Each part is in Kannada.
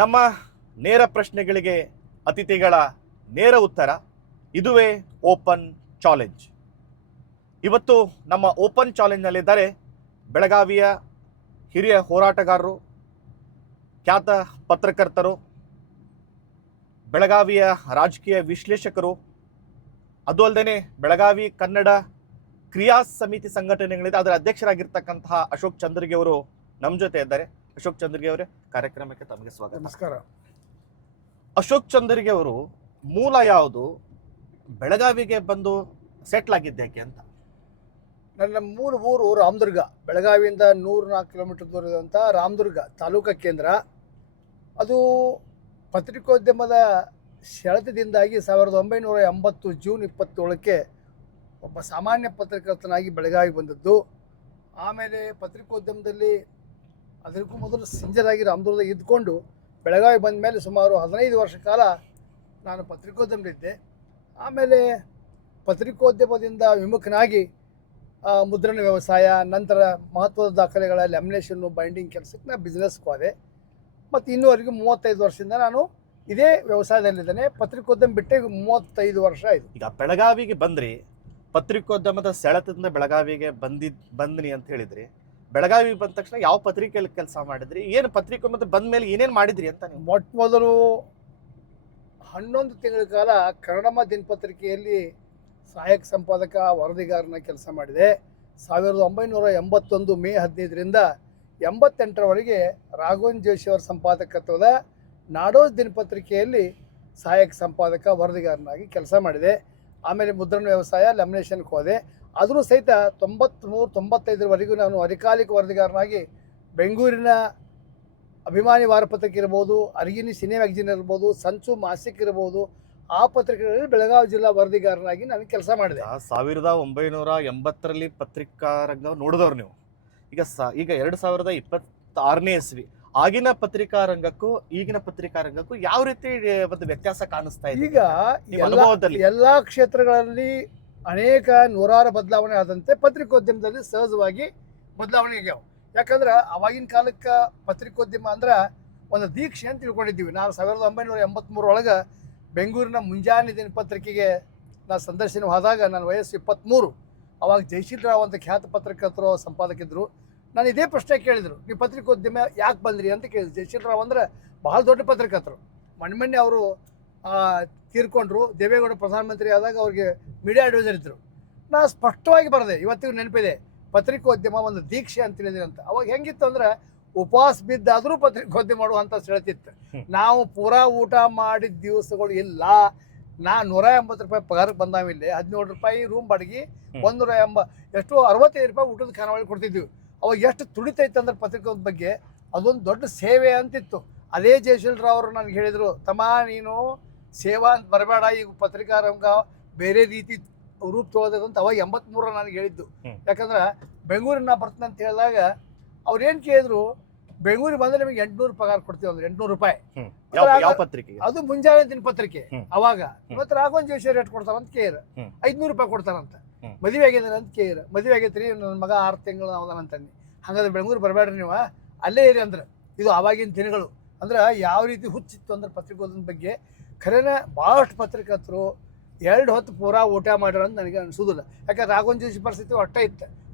ನಮ್ಮ ನೇರ ಪ್ರಶ್ನೆಗಳಿಗೆ ಅತಿಥಿಗಳ ನೇರ ಉತ್ತರ ಇದುವೇ ಓಪನ್ ಚಾಲೆಂಜ್. ಇವತ್ತು ನಮ್ಮ ಓಪನ್ ಚಾಲೆಂಜ್ನಲ್ಲಿದ್ದಾರೆ ಬೆಳಗಾವಿಯ ಹಿರಿಯ ಹೋರಾಟಗಾರರು, ಖ್ಯಾತ ಪತ್ರಕರ್ತರು, ಬೆಳಗಾವಿಯ ರಾಜಕೀಯ ವಿಶ್ಲೇಷಕರು, ಅದು ಅಲ್ಲದೆ ಬೆಳಗಾವಿ ಕನ್ನಡ ಕ್ರಿಯಾ ಸಮಿತಿ ಸಂಘಟನೆಗಳಿದೆ ಅದರ ಅಧ್ಯಕ್ಷರಾಗಿರ್ತಕ್ಕಂತಹ ಅಶೋಕ್ ಚಂದ್ರಗಿ ಅವರು ನಮ್ಮ ಜೊತೆ ಇದ್ದಾರೆ. ಅಶೋಕ್ ಚಂದ್ರಗಿ ಅವರೇ, ಕಾರ್ಯಕ್ರಮಕ್ಕೆ ತಮಗೆ ಸ್ವಾಗತ. ನಮಸ್ಕಾರ. ಅಶೋಕ್ ಚಂದ್ರಗಿ ಅವರು ಮೂಲ ಯಾವುದು, ಬೆಳಗಾವಿಗೆ ಬಂದು ಸೆಟ್ಲ್ ಆಗಿದ್ದಕ್ಕೆ ಅಂತ? ನನ್ನ ಮೂಲ ಊರು ರಾಮದುರ್ಗ, ಬೆಳಗಾವಿಯಿಂದ 104 ಕಿಲೋಮೀಟರ್ ದೂರದಂಥ ರಾಮದುರ್ಗ ತಾಲೂಕಾ ಕೇಂದ್ರ. ಅದು ಪತ್ರಿಕೋದ್ಯಮದ ಸೆಳೆತದಿಂದಾಗಿ 1980 ಜೂನ್ 27ಕ್ಕೆ ಒಬ್ಬ ಸಾಮಾನ್ಯ ಪತ್ರಕರ್ತನಾಗಿ ಬೆಳಗಾವಿ ಬಂದದ್ದು. ಆಮೇಲೆ ಪತ್ರಿಕೋದ್ಯಮದಲ್ಲಿ ಅದಕ್ಕೂ ಮೊದಲು ಸಿಂಜರಾಗಿ ರಾಮದುರ್ಗದಾಗ ಇದ್ಕೊಂಡು ಬೆಳಗಾವಿ ಬಂದ ಮೇಲೆ ಸುಮಾರು 15 ವರ್ಷ ಕಾಲ ನಾನು ಪತ್ರಿಕೋದ್ಯಮದಲ್ಲಿದ್ದೆ. ಆಮೇಲೆ ಪತ್ರಿಕೋದ್ಯಮದಿಂದ ವಿಮುಖನಾಗಿ ಮುದ್ರಣ ವ್ಯವಸಾಯ, ನಂತರ ಮಹತ್ವದ ದಾಖಲೆಗಳ ಲ್ಯಾಮಿನೇಷನ್ನು, ಬೈಂಡಿಂಗ್ ಕೆಲಸಕ್ಕೆ ನಾನು ಬಿಸ್ನೆಸ್ಗೆ ಹೋದೆ. ಮತ್ತು ಇನ್ನೂವರೆಗೂ 35 ವರ್ಷದಿಂದ ನಾನು ಇದೇ ವ್ಯವಸಾಯದಲ್ಲಿದ್ದೇನೆ. ಪತ್ರಿಕೋದ್ಯಮ ಬಿಟ್ಟೆ 35 ವರ್ಷ ಆಯಿತು. ಈಗ ಬೆಳಗಾವಿಗೆ ಬಂದ್ರಿ, ಪತ್ರಿಕೋದ್ಯಮದ ಸೆಳೆತದಿಂದ ಬೆಳಗಾವಿಗೆ ಬಂದ್ನಿ ಅಂತ ಹೇಳಿದ್ರಿ. ಬೆಳಗಾವಿ ಬಂದ ತಕ್ಷಣ ಯಾವ ಪತ್ರಿಕೆಯಲ್ಲಿ ಕೆಲಸ ಮಾಡಿದ್ರಿ, ಏನು ಪತ್ರಿಕೋದ್ಯಮದ ಬಂದ ಮೇಲೆ ಏನೇನು ಮಾಡಿದ್ರಿ ಅಂತ ನೀವು? ಮೊಟ್ಟ ಮೊದಲು 11 ತಿಂಗಳ ಕಾಲ ಕನ್ನಡಮ್ಮ ದಿನಪತ್ರಿಕೆಯಲ್ಲಿ ಸಹಾಯಕ ಸಂಪಾದಕ ವರದಿಗಾರನ ಕೆಲಸ ಮಾಡಿದೆ. 1981 ಮೇ 15ರಿಂದ 88ರವರೆಗೆ ರಾಘವನ್ ಜೋಶಿ ಅವರ ಸಂಪಾದಕತ್ವದ ನಾಡೋಜ್ ದಿನಪತ್ರಿಕೆಯಲ್ಲಿ ಸಹಾಯಕ ಸಂಪಾದಕ ವರದಿಗಾರನಾಗಿ ಕೆಲಸ ಮಾಡಿದೆ. ಆಮೇಲೆ ಮುದ್ರಣ ವ್ಯವಸಾಯ, ಲ್ಯಾಮಿನೇಷನ್ಗೆ ಹೋದೆ. ಆದರೂ ಸಹಿತ 93-95ರವರೆಗೂ ನಾನು ಅಧಿಕಾಲಿಕ ವರದಿಗಾರನಾಗಿ ಬೆಂಗಳೂರಿನ ಅಭಿಮಾನಿ ವಾರಪತ್ರಿಕೆ ಇರ್ಬೋದು, ಅರಿಗಿನಿ ಸಿನಿ ಮ್ಯಾಗಜಿನ್ ಇರ್ಬೋದು, ಸಂಚು ಮಾಸಿಕ್ ಇರ್ಬೋದು, ಆ ಪತ್ರಿಕೆಗಳಲ್ಲಿ ಬೆಳಗಾವಿ ಜಿಲ್ಲಾ ವರದಿಗಾರನಾಗಿ ನಾನು ಕೆಲಸ ಮಾಡಿದೆ. 1980ರಲ್ಲಿ ಪತ್ರಿಕಾ ರಂಗ ನೋಡಿದವ್ರು ನೀವು. ಈಗ 2026ನೇ ಇಸ್ವಿ, ಆಗಿನ ಪತ್ರಿಕಾ ರಂಗಕ್ಕೂ ಈಗಿನ ಪತ್ರಿಕಾ ರಂಗಕ್ಕೂ ಯಾವ ರೀತಿ ಒಂದು ವ್ಯತ್ಯಾಸ ಕಾಣಿಸ್ತಾ ಇದೆ? ಈಗ ಎಲ್ಲ ಕ್ಷೇತ್ರಗಳಲ್ಲಿ ಅನೇಕ ನೂರಾರು ಬದಲಾವಣೆ ಆದಂತೆ ಪತ್ರಿಕೋದ್ಯಮದಲ್ಲಿ ಸಹಜವಾಗಿ ಬದಲಾವಣೆ ಆಗ್ಯಾವ. ಯಾಕಂದ್ರೆ ಅವಾಗಿನ ಕಾಲಕ್ಕೆ ಪತ್ರಿಕೋದ್ಯಮ ಅಂದ್ರೆ ಒಂದು ದೀಕ್ಷೆ ಅಂತ ತಿಳ್ಕೊಂಡಿದ್ದೀವಿ. ನಾನು 1983 ಒಳಗೆ ಬೆಂಗಳೂರಿನ ಮುಂಜಾನೆ ದಿನಪತ್ರಿಕೆಗೆ ನಾನು ಸಂದರ್ಶನ ಹೋದಾಗ ನನ್ನ ವಯಸ್ಸು 23. ಅವಾಗ ಜಯಶೀಲ್ ರಾವ್ ಅಂತ ಖ್ಯಾತ ಪತ್ರಕರ್ತರು ಸಂಪಾದಕಿದ್ರು. ನಾನು ಇದೇ ಪ್ರಶ್ನೆ ಕೇಳಿದರು, ನೀವು ಪತ್ರಿಕೋದ್ಯಮ ಯಾಕೆ ಬಂದ್ರಿ ಅಂತ ಕೇಳಿದ್ರು. ಜಯಶೀಲ್ ರಾವ್ ಅಂದರೆ ಬಹಳ ದೊಡ್ಡ ಪತ್ರಕರ್ತರು. ಮೊನ್ನೆ ಅವರು ತೀರ್ಕೊಂಡ್ರು. ದೇವೇಗೌಡ ಪ್ರಧಾನಮಂತ್ರಿ ಆದಾಗ ಅವ್ರಿಗೆ ಮೀಡಿಯಾ ಅಡ್ವೈಸರ್ ಇದ್ದರು. ನಾನು ಸ್ಪಷ್ಟವಾಗಿ ಬರೆದೆ, ಇವತ್ತಿಗೂ ನೆನಪಿದೆ, ಪತ್ರಿಕೋದ್ಯಮ ಒಂದು ದೀಕ್ಷೆ ಅಂತ ಹೇಳಿದ್ರು ಅಂತ. ಅವಾಗ ಹೆಂಗಿತ್ತು ಅಂದ್ರೆ ಉಪವಾಸ ಬಿದ್ದಾದರೂ ಪತ್ರಿಕೋದ್ಯಮ ಮಾಡುವಂಥ ಸೆಳೆತಿತ್ತು. ನಾವು ಪೂರಾ ಊಟ ಮಾಡಿದ ದಿವಸಗಳು ಇಲ್ಲ. ನಾ 180 ರೂಪಾಯಿ ಪಗಾರಕ್ಕೆ ಬಂದಾವಿಲ್ಲಿ, 17 ರೂಪಾಯಿ ರೂಮ್ ಬಾಡಿಗೆ, 65 ರೂಪಾಯಿ ಊಟದ ಖಾನಾವಳಿ ಕೊಡ್ತಿದ್ವಿ. ಅವಾಗ ಎಷ್ಟು ತುಳಿತೈತೆ ಅಂದ್ರೆ ಪತ್ರಿಕೋದ ಬಗ್ಗೆ ಅದೊಂದು ದೊಡ್ಡ ಸೇವೆ ಅಂತಿತ್ತು. ಅದೇ ಜಯಶೀಲ್ ರಾವ್ ಅವರು ನನಗೆ ಹೇಳಿದರು, ತಮ್ಮ ನೀನು ಸೇವಾ ಅಂತ ಬರಬೇಡ, ಈಗ ಪತ್ರಿಕಾ ರಂಗ ಬೇರೆ ರೀತಿ ರೂಪ ತೊಗೊಳ್ಳೋದು ಅಂತ ಅವಾಗ 83 ನನಗೆ ಹೇಳಿದ್ದು. ಯಾಕಂದ್ರೆ ಬೆಂಗಳೂರಿನ ನಾ ಬರ್ತೇನೆ ಅಂತ ಹೇಳಿದಾಗ ಅವ್ರು ಏನು ಕೇಳಿದ್ರು, ಬೆಂಗಳೂರಿಗೆ ಬಂದರೆ ನಿಮಗೆ 800 ಪಗಾರ ಕೊಡ್ತೀವಿ ಅಂದ್ರೆ 800 ರೂಪಾಯಿ. ಅದು ಮುಂಜಾನೆ ದಿನಪತ್ರಿಕೆ ಅವಾಗ. ಇವತ್ತು ರಾಘವನ್ ಜೋಶಿ ರೇಟ್ ಕೊಡ್ತಾರಂತ ಕೇರ್ 500 ರೂಪಾಯಿ ಕೊಡ್ತಾರಂತ. ಮದುವೆ ಆಗಿದ್ದಾರೆ ಅಂತ ಕೇರ್, ಮದುವೆ ಆಗೈತ್ರಿ, ನನ್ನ ಮಗ 6 ತಿಂಗಳು ಅವದಾನಂತಂದು. ಹಾಗಾದ್ರೆ ಬೆಂಗಳೂರು ಬರಬೇಡ್ರಿ, ನೀವು ಅಲ್ಲೇ ಇರಿ ಅಂದ್ರೆ. ಇದು ಆವಾಗಿನ ದಿನಗಳು. ಅಂದ್ರೆ ಯಾವ ರೀತಿ ಹುಚ್ಚಿತ್ತು ಅಂದ್ರೆ ಪತ್ರಿಕೋದ್ಯಮದ ಬಗ್ಗೆ. ಖರೇನೆ ಭಾಳಷ್ಟು ಪತ್ರಕರ್ತರು 2 ಹೊತ್ತು ಪೂರಾ ಊಟ ಮಾಡ್ಯಾರ ಅಂತ ನನಗೆ ಅನಿಸೋದಿಲ್ಲ. ಯಾಕಂದ್ರೆ ರಾಘವನ್ ಜೋಶಿ ಪರಿಸ್ಥಿತಿ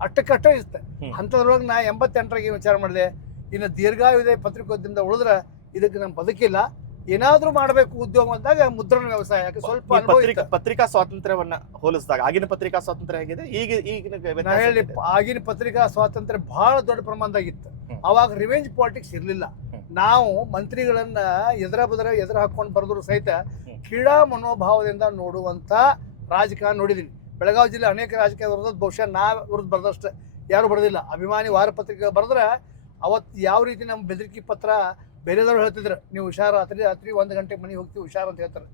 ಅಷ್ಟಕ್ಕಷ್ಟೇ ಇತ್ತು. ಅಂಥದ್ರೊಳಗೆ ನಾ 88ರಾಗೆ ವಿಚಾರ ಮಾಡಿದೆ, ಇನ್ನು ದೀರ್ಘಾವಧಿ ಪತ್ರಿಕೋದ್ಯಮದ ಉಳಿದ್ರೆ ಇದಕ್ಕೆ ನಮ್ಮ ಬದುಕಿಲ್ಲ, ಏನಾದರೂ ಮಾಡಬೇಕು ಉದ್ಯೋಗ ಅಂದಾಗ ಮುದ್ರಣ ವ್ಯವಸಾಯ. ಯಾಕೆ ಸ್ವಲ್ಪ ಪತ್ರಿಕಾ ಸ್ವಾತಂತ್ರ್ಯವನ್ನ ಹೋಲಿಸಿದಾಗ ಆಗಿನ ಪತ್ರಿಕಾ ಸ್ವಾತಂತ್ರ್ಯ ಹೇಗಿದೆ, ಈಗಿನ ಹೇಳಿ, ಆಗಿನ ಪತ್ರಿಕಾ ಸ್ವಾತಂತ್ರ್ಯ ಬಹಳ ದೊಡ್ಡ ಪ್ರಮಾಣದಾಗಿತ್ತು. ಅವಾಗ ರಿವೆಂಜ್ ಪಾಲಿಟಿಕ್ಸ್ ಇರಲಿಲ್ಲ. ನಾವು ಮಂತ್ರಿಗಳನ್ನ ಎದುರು ಹಾಕೊಂಡು ಬರೆದ್ರು ಸಹಿತ ಕ್ರೀಡಾ ಮನೋಭಾವದಿಂದ ನೋಡುವಂಥ ರಾಜಕಾರಣ ನೋಡಿದ್ದೀನಿ. ಬೆಳಗಾವಿ ಜಿಲ್ಲೆ ಅನೇಕ ರಾಜಕೀಯ ಬರೆದದ್ದು ಬಹುಶಃ ನಾ ವಿರುದ್ಧ ಬರೆದಷ್ಟು ಯಾರು ಬರೆದಿಲ್ಲ. ಅಭಿಮಾನಿ ವಾರಪತ್ರಿಕೆ ಬರೆದ್ರೆ ಅವತ್ತು ಯಾವ ರೀತಿ ನಮ್ಮ ಬೆದರಿಕೆ ಪತ್ರ ಬೇರೆದವ್ರು ಹೇಳ್ತಿದ್ರು, ನೀವು ಹುಷಾರು, ರಾತ್ರಿ 1 ಗಂಟೆಗೆ ಮನೆಗೆ ಹೋಗ್ತೀವಿ ಹುಷಾರು ಅಂತ ಹೇಳ್ತಾರೆ.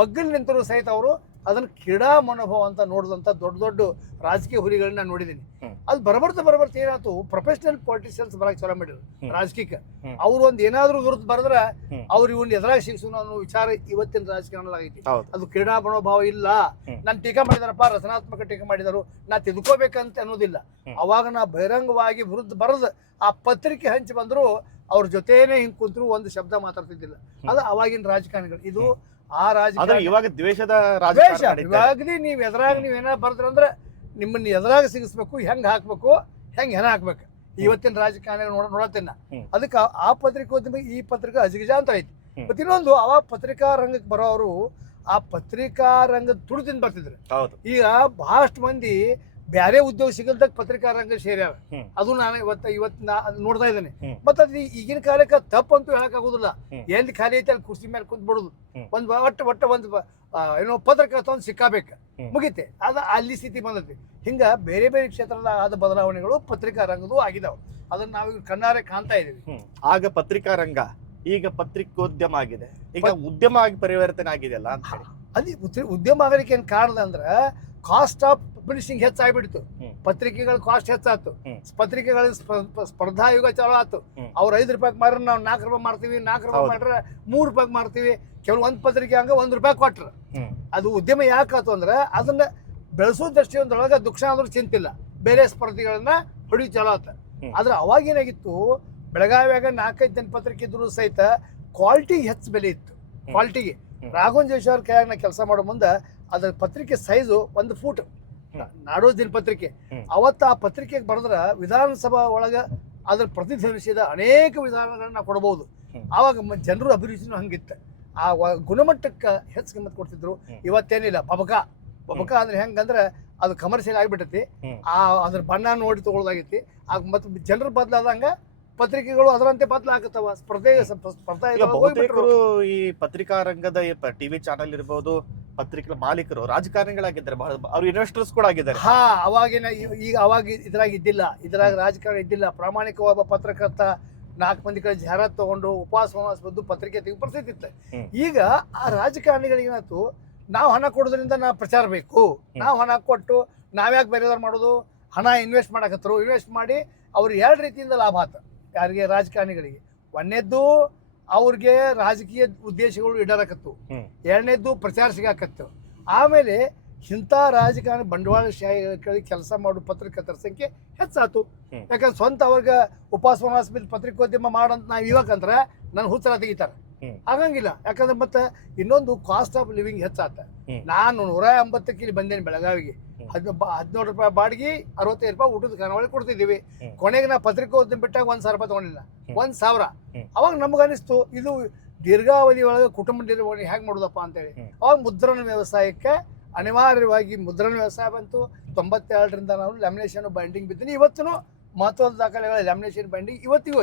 ಮಗ್ಗಲ್ ನಿಂತರೂ ಸಹಿತ ಅವರು ಅದನ್ನು ಕ್ರೀಡಾ ಮನೋಭಾವ ಅಂತ ನೋಡಿದಂಥ ದೊಡ್ಡ ದೊಡ್ಡ ರಾಜಕೀಯ ಹುಲಿಗಳನ್ನ ನೋಡಿದ್ದೀನಿ. ಅದು ಬರಬರ್ತಾ ಏನಾಯ್ತು, ಪ್ರೊಫೆಷನಲ್ ಪೊಲಿಟಿಷಿಯನ್ಸ್ ಬರಕ್ಕೆ ಚಾಲೂ ಮಾಡಿದ್ರು ರಾಜಕೀಯಕ್ಕೆ. ಅವ್ರು ಒಂದು ಏನಾದರೂ ವಿರುದ್ಧ ಬರೆದ್ರೆ ಅವ್ರು ಇವನ್ ಎದುರಾಗಿ ಶಿಕ್ಷಣ ಅನ್ನೋ ವಿಚಾರ ಇವತ್ತಿನ ರಾಜಕಾರಣದಾಗೈತಿ. ಅದು ಕ್ರೀಡಾ ಮನೋಭಾವ ಇಲ್ಲ. ನಾನು ಟೀಕಾ ಮಾಡಿದಾರಪ್ಪ, ರಚನಾತ್ಮಕ ಟೀಕಾ ಮಾಡಿದರು, ನಾ ತಿದ್ಕೋಬೇಕಂತ ಅನ್ನೋದಿಲ್ಲ. ಅವಾಗ ನಾ ಬಹಿರಂಗವಾಗಿ ವಿರುದ್ಧ ಬರೆದು ಆ ಪತ್ರಿಕೆ ಹಂಚಿ ಬಂದರೂ ಅವ್ರ ಜೊತೆನೇ ಹಿಂಗ್ ಕುಂತ್ರು ಒಂದು ಶಬ್ದ ಮಾತಾಡ್ತಿದ್ದಿಲ್ಲ. ಅದು ಅವಾಗಿನ ರಾಜಕಾರಣಿಗಳು. ಇದು ಆ ಆದ್ರೆ ರಾಜಕಾರಣ ಇವಾಗ ದ್ವೇಷದ ದ್ವೇಷ. ರಾಜಕಾರಣ ನಡೀತಾ ಇದೆ. ಇವಾಗಲಿ ನೀವ್ ಎದುರಾಗ ನೀವೇನ ಬರ್ದ್ರಂದ್ರೆ ನಿಮ್ಮನ್ನ ಎದುರಾಗ ಸಿಗಿಸ್ಬೇಕು, ಹೆಂಗ್ ಹಾಕ್ಬೇಕು, ಹೆಂಗ್ ಹೆಣ ಹಾಕ್ಬೇಕು. ಇವತ್ತಿನ ರಾಜಕಾರಣಿಗಳು ನೋಡತ್ತೇನ. ಅದಕ್ಕೆ ಆ ಪತ್ರಿಕೋದ್ಯಮ ಈ ಪತ್ರಿಕಾ ಅಜಗಜ ಅಂತ ಐತಿ. ಮತ್ತೆ ಇನ್ನೊಂದು, ಅವಾಗ ಪತ್ರಿಕಾ ರಂಗಕ್ಕೆ ಬರೋರು ಆ ಪತ್ರಿಕಾ ರಂಗದ ತುಡಿದಿಂದ ಬರ್ತಿದ್ರು. ಹೌದು. ಈಗ ಬಹಳಷ್ಟು ಮಂದಿ ಬ್ಯಾರೆ ಉದ್ಯೋಗ ಸಿಗಲ್ದಾಗ ಪತ್ರಿಕಾ ರಂಗ ಸೇರ್ಯಾವ. ಅದು ನಾನು ಇವತ್ತು ನೋಡ್ತಾ ಇದ್ದೇನೆ. ಮತ್ತೆ ಅದು ಈಗಿನ ಕಾಲಕ್ಕೆ ತಪ್ಪಂತೂ ಹೇಳಕ್ ಆಗುದಿಲ್ಲ. ಎಲ್ಲಿ ಖಾಲಿ ಐತೆ ಅಲ್ಲಿ ಕುರ್ಚಿ ಮೇಲೆ ಕುಂತ್ ಬಿಡುದು. ಒಂದು ಒಟ್ಟ ಒಂದು ಏನೋ ಪತ್ರಕರ್ತ ಒಂದು ಸಿಕ್ಕಾಬೇಕು, ಮುಗಿತೆ. ಅದು ಅಲ್ಲಿ ಸ್ಥಿತಿ ಬಂದೈತಿ. ಹಿಂಗ ಬೇರೆ ಬೇರೆ ಕ್ಷೇತ್ರದ ಆದ ಬದಲಾವಣೆಗಳು ಪತ್ರಿಕಾ ರಂಗದು ಆಗಿದಾವ. ಅದನ್ನ ನಾವು ಕಣ್ಣಾರೆ ಕಾಣ್ತಾ ಇದೀವಿ. ಆಗ ಪತ್ರಿಕಾ ರಂಗ, ಈಗ ಪತ್ರಿಕೋದ್ಯಮ ಆಗಿದೆ. ಈಗ ಉದ್ಯಮ ಆಗಿ ಪರಿವರ್ತನೆ ಆಗಿದೆಯಲ್ಲ ಅಂತ ಹೇಳಿ. ಅದು ಉದ್ಯಮ ಆಗಲಿಕ್ಕೆ ಏನ್ ಕಾರಣ ಅಂದ್ರೆ ಕಾಸ್ಟ್ ಆಫ್ ಪಬ್ಲಿಷಿಂಗ್ ಹೆಚ್ಚಾಗ್ಬಿಡ್ತು. ಪತ್ರಿಕೆಗಳ ಕಾಸ್ಟ್ ಹೆಚ್ಚಾಯ್ತು. ಪತ್ರಿಕೆಗಳ ಸ್ಪರ್ಧಾ ಯುಗ ಚಾಲು ಆಯ್ತು. ಅವ್ರು 5 ರೂಪಾಯಿ ಮಾರ್ರೆ ನಾವು 4 ರೂಪಾಯಿ ಮಾಡ್ತೀವಿ, 4 ರೂಪಾಯಿ ಮಾಡ್ರೆ 3 ರೂಪಾಯಿ ಮಾಡ್ತೀವಿ. ಕೆಲವು ಒಂದ್ ಪತ್ರಿಕೆ ಹಂಗ 1 ರೂಪಾಯಿ ಕೊಟ್ರು. ಅದು ಉದ್ಯಮ ಯಾಕಾಯ್ತು ಅಂದ್ರೆ ಅದನ್ನ ಬೆಳೆಸೋ ದೃಷ್ಟಿಯೊಂದೊಳಗ ದುಃಖ ಅಂದ್ರೂ ಚಿಂತಿಲ್ಲ, ಬೇರೆ ಸ್ಪರ್ಧಿಗಳನ್ನ ಹೊಡಿ ಚಾಲು ಆತ. ಆದ್ರೆ ಅವಾಗ ಏನಾಗಿತ್ತು, ಬೆಳಗಾವಿಯಾಗ 4-5 ದಿನಪತ್ರಿಕೆ ಇದ್ರು ಸಹಿತ ಕ್ವಾಲಿಟಿಗೆ ಹೆಚ್ಚು ಬೆಲೆ ಇತ್ತು. ಕ್ವಾಲಿಟಿಗೆ ರಾಘವನ್ ಜೋಶಿ ಅವ್ರ ಕೈಯಾಗ ನಾ ಕೆಲಸ ಮಾಡೋ ಮುಂದೆ ಅದ್ರ ಪತ್ರಿಕೆ ಸೈಜು 1 ಫೂಟ್. ನಾಡೋಜ್ ದಿನಪತ್ರಿಕೆ ಅವತ್ತು ಆ ಪತ್ರಿಕೆಗೆ ಬರೆದ್ರ ವಿಧಾನಸಭಾ ಒಳಗ ಅದ್ರ ಪ್ರತಿಧ್ವನಿಸಿದ ಅನೇಕ ವಿಧಾನಗಳನ್ನ ನಾವು ಕೊಡಬಹುದು. ಆವಾಗ ಜನರು ಅಭಿರುಚಿನೂ ಹಂಗಿತ್ತು. ಆ ಗುಣಮಟ್ಟಕ್ಕೆ ಹೆಚ್ಚು ಕಿಮ್ಮತ್ ಕೊಡ್ತಿದ್ರು. ಇವತ್ತೇನಿಲ್ಲ, ಬಬಕ ಅಂದ್ರೆ ಹೆಂಗಂದ್ರೆ ಅದು ಕಮರ್ಷಿಯಲ್ ಆಗಿಬಿಟ್ಟೈತಿ. ಅದ್ರ ಬಣ್ಣ ನೋಡಿ ತಗೊಳ್ಳೋದಾಗೈತಿ. ಆಗ ಮತ್ತೆ ಜನರು ಬದಲಾದಂಗ ಪತ್ರಿಕೆಗಳು ಅದರಂತೆ ಬದಲಾಗುತ್ತವ. ಸ್ಪರ್ಧಾ ಬಹುತೇಕರು ಈ ಪತ್ರಿಕಾ ರಂಗದ ಟಿವಿ ಚಾನೆಲ್ ಇರ್ಬೋದು, ಪತ್ರಿಕೆ ಮಾಲೀಕರು ರಾಜಕಾರಣಿಗಳಾಗಿದ್ದಾರೆ. ಬಹಳ ಅವ್ರು ಇನ್ವೆಸ್ಟರ್ಸ್ ಕೂಡ ಆಗಿದ್ದಾರೆ. ಅವಾಗಿನ ಈಗ ಅವಾಗ ಇದ್ರಾಗ ಇದ್ದಿಲ್ಲ. ಇದ್ರಾಗ ರಾಜಕಾರಣ ಇದ್ದಿಲ್ಲ. ಪ್ರಾಮಾಣಿಕ ಒಬ್ಬ ಪತ್ರಕರ್ತ 4 ಮಂದಿ ಕಡೆ ಜಾಹೀರಾತು ತಗೊಂಡು ಉಪವಾಸ ಬಂದು ಪತ್ರಿಕೆ ತೆಗೆದು ಪರಿಸ್ಥಿತಿ ಇತ್ತು. ಈಗ ಆ ರಾಜಕಾರಣಿಗಳಿಗೆ ಏನಾಯ್ತು, ನಾವು ಹಣ ಕೊಡೋದ್ರಿಂದ ನಾವು ಪ್ರಚಾರ ಬೇಕು, ನಾವು ಹಣ ಕೊಟ್ಟು ನಾವ್ಯಾಕೆ ಬೇರೆದವ್ರು ಮಾಡೋದು, ಹಣ ಇನ್ವೆಸ್ಟ್ ಮಾಡಕತ್ತರು. ಇನ್ವೆಸ್ಟ್ ಮಾಡಿ ಅವ್ರು 2 ರೀತಿಯಿಂದ ಲಾಭ ಆತ. ಯಾರಿಗೆ? ರಾಜಕಾರಣಿಗಳಿಗೆ. ಒಂದನೇದ್ದು ಅವ್ರಿಗೆ ರಾಜಕೀಯ ಉದ್ದೇಶಗಳು ಈಡೇರಕತ್ತು. 2ನೇದ್ದು ಪ್ರಚಾರ ಸಿಗಾಕತ್ತು. ಆಮೇಲೆ ಇಂಥ ರಾಜಕಾರಣಿ ಬಂಡವಾಳಶಾಹಿಗಳಿಗೆ ಕೆಲಸ ಮಾಡೋ ಪತ್ರಕರ್ತರ ಸಂಖ್ಯೆ ಹೆಚ್ಚಾತು. ಯಾಕಂದ್ರೆ ಸ್ವಂತ ಅವ್ರಿಗೆ ಉಪವಾಸ ಪತ್ರಿಕೋದ್ಯಮ ಮಾಡಂತ ನಾವು ಇವಾಗಂದ್ರೆ ನನ್ನ ಹುಚ್ಚರ ತೆಗಿತಾರೆ. ಆಗಂಗಿಲ್ಲ. ಯಾಕಂದ್ರೆ ಮತ್ತೆ ಇನ್ನೊಂದು ಕಾಸ್ಟ್ ಆಫ್ ಲಿವಿಂಗ್ ಹೆಚ್ಚಾತ. ನಾನು 180 ಇಲ್ಲಿ ಬಂದೇನೆ ಬೆಳಗಾವಿಗೆ. 17 ರೂಪಾಯಿ ಬಾಡಿಗೆ, 65 ರೂಪಾಯಿ ಊಟದ ಖಾನಾವಳಿ ಕೊಡ್ತಿದ್ದೀವಿ. ಕೊನೆಗೆ ನಾ ಪತ್ರಿಕೋದ್ಯಮ ಬಿಟ್ಟಾಗ 1,000 ರೂಪಾಯಿ ತಗೊಂಡಿಲ್ಲ, 1,000. ಅವಾಗ ನಮ್ಗೆ ಅನಿಸ್ತು ಇದು ದೀರ್ಘಾವಧಿ ಒಳಗೆ ಕುಟುಂಬ ನಿರ್ವಹಣೆ ಹೇಗೆ ಮಾಡೋದಪ್ಪ ಅಂತೇಳಿ. ಅವಾಗ ಮುದ್ರಣ ವ್ಯವಸಾಯಕ್ಕೆ ಅನಿವಾರ್ಯವಾಗಿ ಮುದ್ರಣ ವ್ಯವಸಾಯ ಬಂತು. 92ರಿಂದ ನಾವು ಲ್ಯಾಮಿನೇಷನ್ ಬೈಂಡಿಂಗ್ ಬಿದ್ದೀನಿ. ಇವತ್ತು ಮಹತ್ವದ ದಾಖಲೆಗಳ ಲ್ಯಾಮಿನೇಷನ್ ಬೈಂಡಿಂಗ್ ಇವತ್ತಿಗೂ